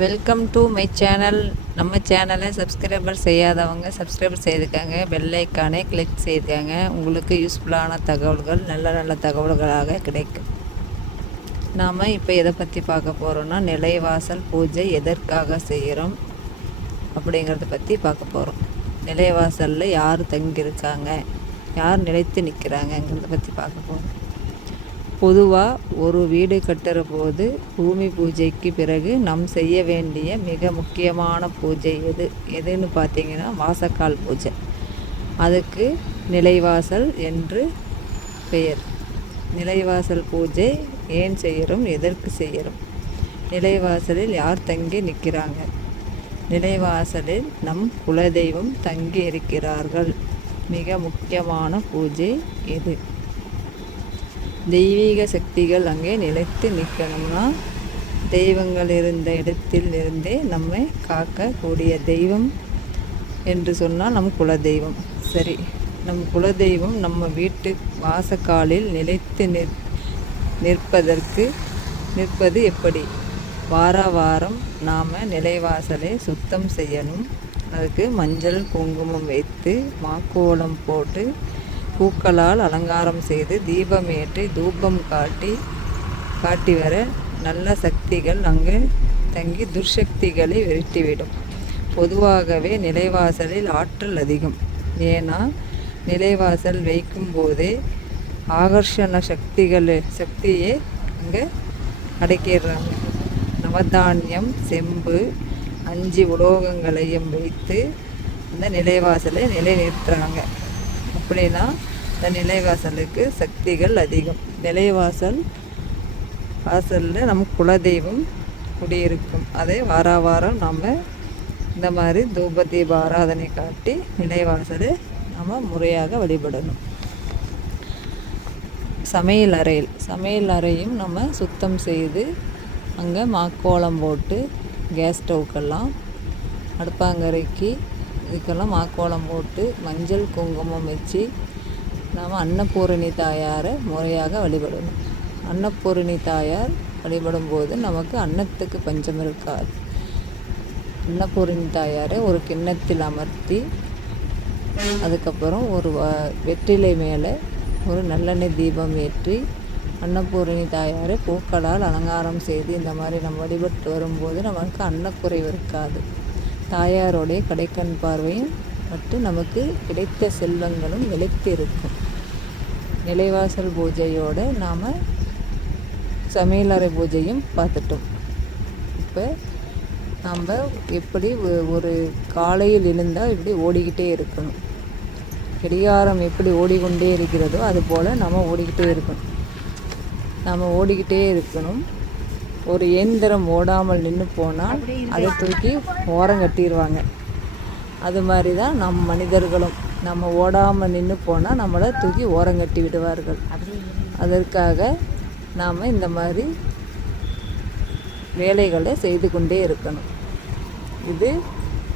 Welcome to my channel. நம்ம சேனலை subscriber செய்யாதவங்க subscriber செய்துக்காங்க, bell ஐக்கானை கிளிக் செய்துக்காங்க. உங்களுக்கு யூஸ்ஃபுல்லான தகவல்கள் நல்ல நல்ல தகவல்களாக கிடைக்கும். நாம் இப்போ எதை பற்றி பார்க்க போகிறோன்னா, நிலைவாசல் பூஜை எதற்காக செய்கிறோம் அப்படிங்கிறத பற்றி பார்க்க போகிறோம். நிலைவாசலில் யார் தங்கியிருக்காங்க, யார் நிலைத்து நிற்கிறாங்கங்கிறத பற்றி பார்க்க போகிறோம். பொதுவாக ஒரு வீடு கட்டுற போது பூமி பூஜைக்கு பிறகு நாம் செய்ய வேண்டிய மிக முக்கியமான பூஜை எதுன்னு பார்த்தீங்கன்னா வாசக்கால் பூஜை. அதுக்கு நிலைவாசல் என்று பெயர். நிலைவாசல் பூஜை ஏன் செய்கிறோம், எதற்கு செய்கிறோம், நிலைவாசலில் யார் தங்கி நிற்கிறாங்க, நிலைவாசலில் நம் குலதெய்வம் தங்கி இருக்கிறார்கள். மிக முக்கியமான பூஜை இது. தெய்வீக சக்திகள் அங்கே நிலைத்து நிற்கணும்னா தெய்வங்கள் இருந்த இடத்தில் இருந்தே நம்மை காக்கக்கூடிய தெய்வம் என்று சொன்னால் நம் குலதெய்வம். சரி, நம் குலதெய்வம் நம்ம வீட்டு வாசக்காலில் நிலைத்து நிற்பது எப்படி? வாரம் நாம் நிலைவாசலை சுத்தம் செய்யணும். அதுக்கு மஞ்சள் குங்குமம் வைத்து மாக்கோலம் போட்டு பூக்களால் அலங்காரம் செய்து தீபம் ஏற்றி தூபம் காட்டி வர நல்ல சக்திகள் அங்கு தங்கி துர்சக்திகளை விரட்டிவிடும். பொதுவாகவே நிலைவாசலில் ஆற்றல் அதிகம். நிலைவாசல் வைக்கும் போதே ஆகர்ஷண சக்தியை அங்கே அடக்கிடுறாங்க. நவதானியம், செம்பு, 5 உலோகங்களையும் வைத்து அந்த நிலைவாசலை நிலைநிறுத்துறாங்க. அப்படின்னா இந்த நிலைவாசலுக்கு சக்திகள் அதிகம். வாசலில் நம்ம குலதெய்வம் குடியிருக்கும். அதை வாரம் நாம் இந்த மாதிரி தூப தீப ஆராதனை காட்டி நிலைவாசலை நாம் முறையாக வழிபடணும். சமையல் அறையும் நம்ம சுத்தம் செய்து அங்கே மாக்கோலம் போட்டு கேஸ் ஸ்டவ்க்கெல்லாம் அடுப்பாங்கரைக்கு இதுக்கெல்லாம் மாக்கோலம் போட்டு மஞ்சள் குங்குமம் வச்சு நாம் அன்னபூரணி தாயாரை முறையாக வழிபடணும். அன்னபூரணி தாயார் வழிபடும்போது நமக்கு அன்னத்துக்கு பஞ்சம் இருக்காது. அன்னபூரணி தாயாரை ஒரு கிண்ணத்தில் அமர்த்தி அதுக்கப்புறம் ஒரு வெற்றிலை மேலே ஒரு நல்லெண்ணெய் தீபம் ஏற்றி அன்னபூரணி தாயாரை பூக்களால் அலங்காரம் செய்து இந்த மாதிரி நம்ம வழிபட்டு வரும்போது நமக்கு அன்னக்குறைவு இருக்காது. தாயாரோடைய கடைக்கண் பார்வையும் பட்டு நமக்கு கிடைத்த செல்வங்களும் நிலைத்து இருக்கும். நிலைவாசல் பூஜையோடு நாம் சமையலறை பூஜையும் பார்த்துட்டோம். இப்போ நம்ம எப்படி ஒரு காலையில் எழுந்தால் இப்படி ஓடிக்கிட்டே இருக்கணும். கடிகாரம் எப்படி ஓடிக்கொண்டே இருக்கிறதோ அதுபோல் நம்ம ஓடிக்கிட்டே இருக்கணும். ஒரு இயந்திரம் ஓடாமல் நின்று போனால் அதை தூக்கி ஓரம் கட்டிடுவாங்க. அது மாதிரி தான் நம் மனிதர்களும் நம்ம ஓடாமல் நின்று போனால் நம்மளை தூக்கி ஓரம் கட்டி விடுவார்கள். அதற்காக நாம் இந்த மாதிரி வேலைகளை செய்து கொண்டே இருக்கணும். இது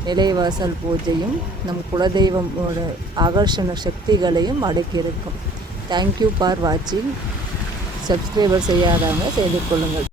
நிலைவாசல் பூஜையும் நம் குலதெய்வமோட ஆகர்ஷண சக்திகளையும் அடக்கியிருக்கும். தேங்க்யூ ஃபார் வாட்சிங். சப்ஸ்கிரைபர் செய்யாதவங்க செய்து கொள்ளுங்கள்.